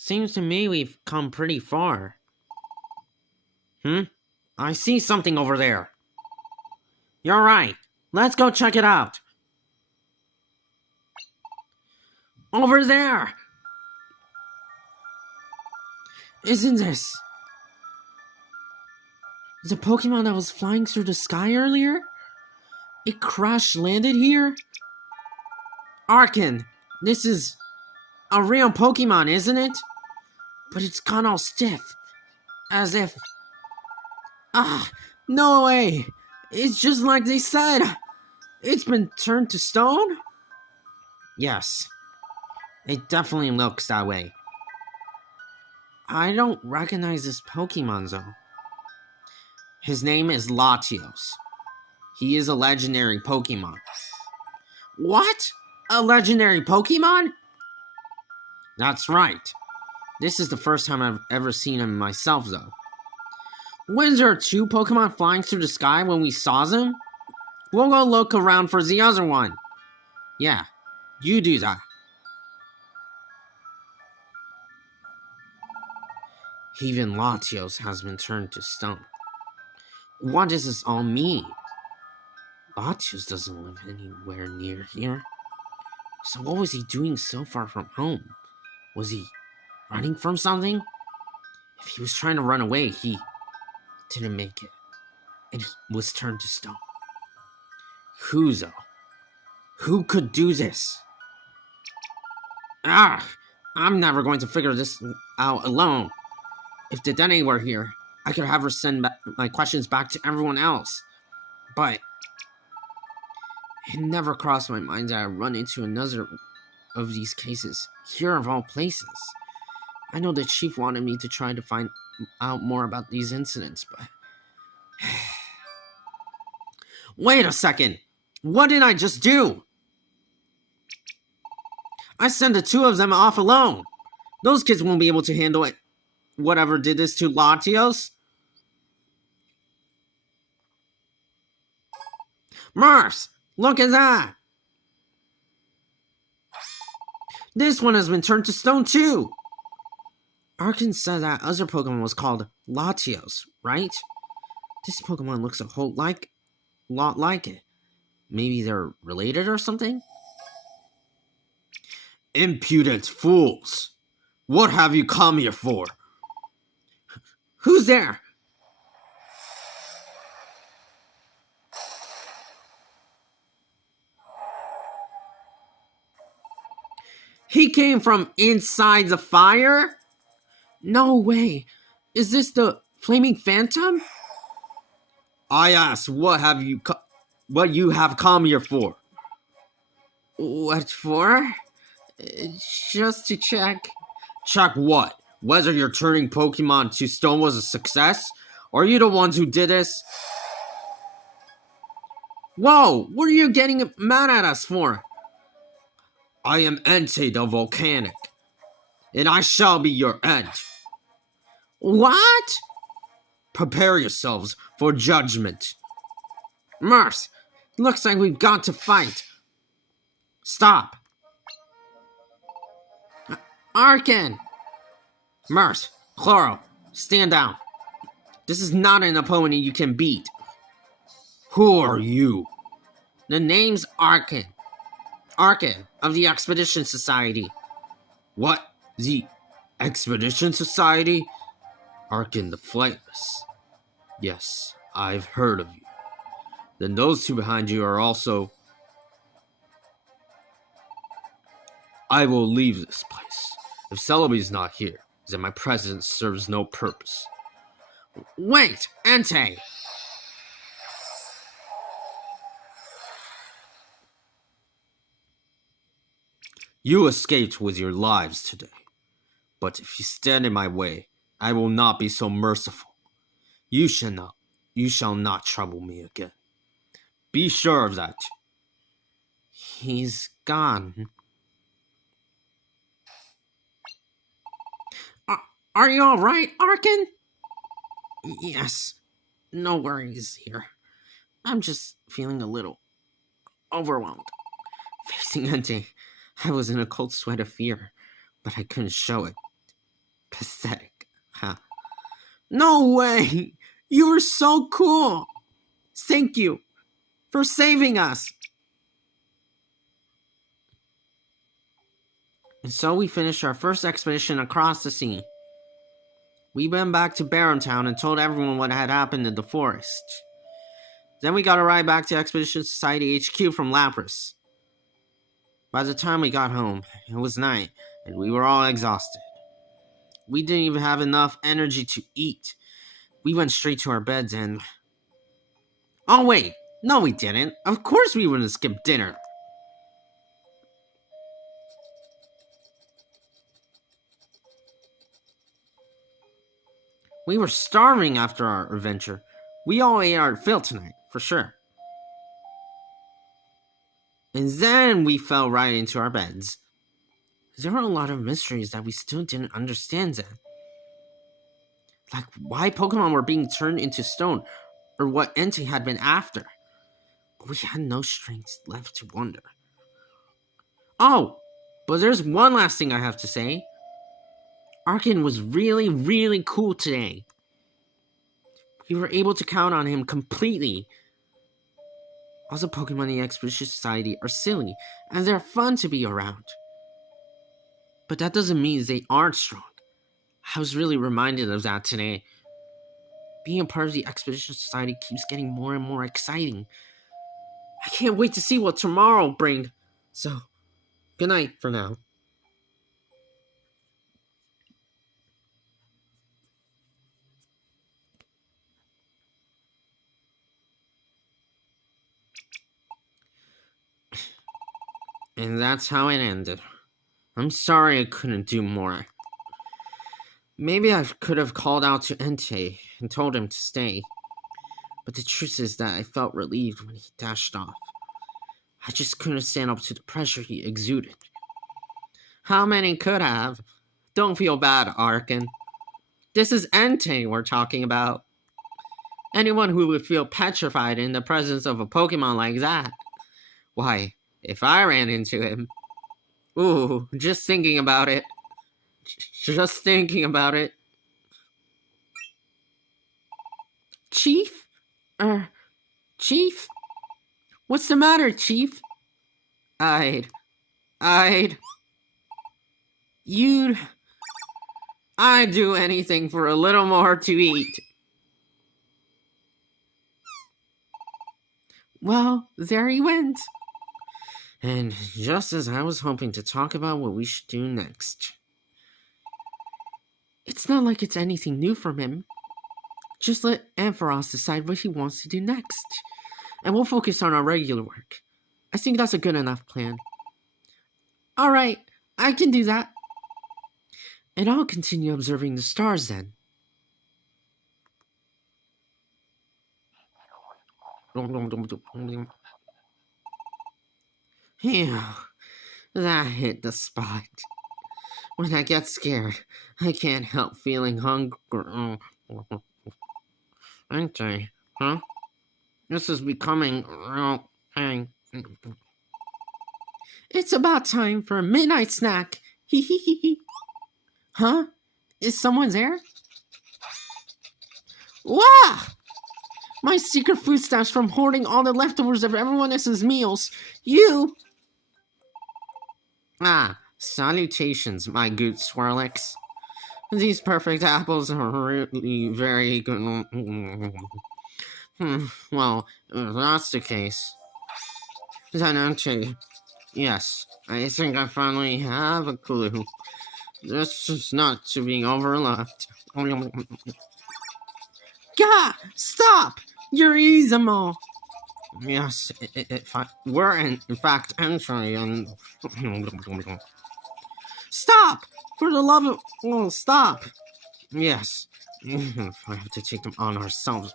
Seems to me we've come pretty far. I see something over there. You're right. Let's go check it out. Over there! Isn't this the Pokemon that was flying through the sky earlier? It crash landed here? Arkin, this is a real Pokemon, isn't it? But it's gone all stiff. As if... no way! It's just like they said! It's been turned to stone? Yes. It definitely looks that way. I don't recognize this Pokemon, though. His name is Latios. He is a legendary Pokemon. What? A legendary Pokemon? That's right. This is the first time I've ever seen him myself, though. Was there 2 Pokemon flying through the sky when we saw them? We'll go look around for the other one. Yeah, you do that. Even Latios has been turned to stone. What does this all mean? Latios doesn't live anywhere near here. So what was he doing so far from home? Was he running from something? If he was trying to run away, he didn't make it. And he was turned to stone. Who though? Who could do this? I'm never going to figure this out alone. If Dedenne were here, I could have her send my questions back to everyone else. But it never crossed my mind that I'd run into another of these cases, here of all places. I know the chief wanted me to try to find out more about these incidents, but... Wait a second! What did I just do? I sent the 2 of them off alone. Those kids won't be able to handle it. Whatever did this to Latios? Mars, look at that! This one has been turned to stone too! Arkin said that other Pokemon was called Latios, right? This Pokemon looks a whole lot like it. Maybe they're related or something? Impudent fools! What have you come here for? Who's there? He came from inside the fire? No way. Is this the Flaming Phantom? I asked, what you have come here for? What for? Just to check. Check what? Whether your turning Pokemon to stone was a success? Or are you the ones who did this? Whoa! What are you getting mad at us for? I am Entei the Volcanic, and I shall be your end. What? Prepare yourselves for judgment. Mars, looks like we've got to fight. Stop. Arkin! Mars, Chloro, stand down. This is not an opponent you can beat. Who are you? The name's Arkin. Arkin of the Expedition Society. What? The Expedition Society? Arkin the Flightless. Yes, I've heard of you. Then those 2 behind you are also... I will leave this place. If Celebi's not here, then my presence serves no purpose. Wait, Entei! You escaped with your lives today. But if you stand in my way, I will not be so merciful. You shall not trouble me again. Be sure of that. He's gone. Are you alright, Arkin? Yes. No worries here. I'm just feeling a little overwhelmed. Facing Entei, I was in a cold sweat of fear, but I couldn't show it. Pathetic. Huh. No way! You were so cool! Thank you for saving us! And so we finished our first expedition across the sea. We went back to Barrentown and told everyone what had happened in the forest. Then we got a ride back to Expedition Society HQ from Lapras. By the time we got home, it was night, and we were all exhausted. We didn't even have enough energy to eat. We went straight to our beds and... Oh wait, no we didn't. Of course we wouldn't skip dinner. We were starving after our adventure. We all ate our fill tonight, for sure. And then we fell right into our beds. There were a lot of mysteries that we still didn't understand then. Like why Pokemon were being turned into stone, or what Entei had been after. But we had no strength left to wonder. Oh, but there's one last thing I have to say. Arkin was really, really cool today. We were able to count on him completely. Also, Pokemon in the Expedition Society are silly, and they're fun to be around. But that doesn't mean they aren't strong. I was really reminded of that today. Being a part of the Expedition Society keeps getting more and more exciting. I can't wait to see what tomorrow will bring. So, good night for now. And that's how it ended. I'm sorry I couldn't do more. Maybe I could have called out to Entei and told him to stay. But the truth is that I felt relieved when he dashed off. I just couldn't stand up to the pressure he exuded. How many could have? Don't feel bad, Arkin. This is Entei we're talking about. Anyone who would feel petrified in the presence of a Pokemon like that. Why, if I ran into him... Ooh, just thinking about it. Just thinking about it. Chief? Chief? What's the matter, Chief? I'd... do anything for a little more to eat. Well, there he went. And just as I was hoping to talk about what we should do next. It's not like it's anything new from him. Just let Ampharos decide what he wants to do next. And we'll focus on our regular work. I think that's a good enough plan. Alright, I can do that. And I'll continue observing the stars then. Phew, that hit the spot. When I get scared, I can't help feeling hunger. Entei, huh? This is becoming real pain. It's about time for a midnight snack. Hee hee hee hee. Huh? Is someone there? Wah! My secret food stash from hoarding all the leftovers of everyone else's meals. You... Ah, salutations, my good Swirlix. These perfect apples are really very good. Well, if that's the case, then Entei, yes, I think I finally have a clue. This is not to be overlooked. Gah! Stop! You're Izamo! Yes, we're in fact entering. Stop! For the love of... Oh, stop! Yes. If I have to take them on ourselves.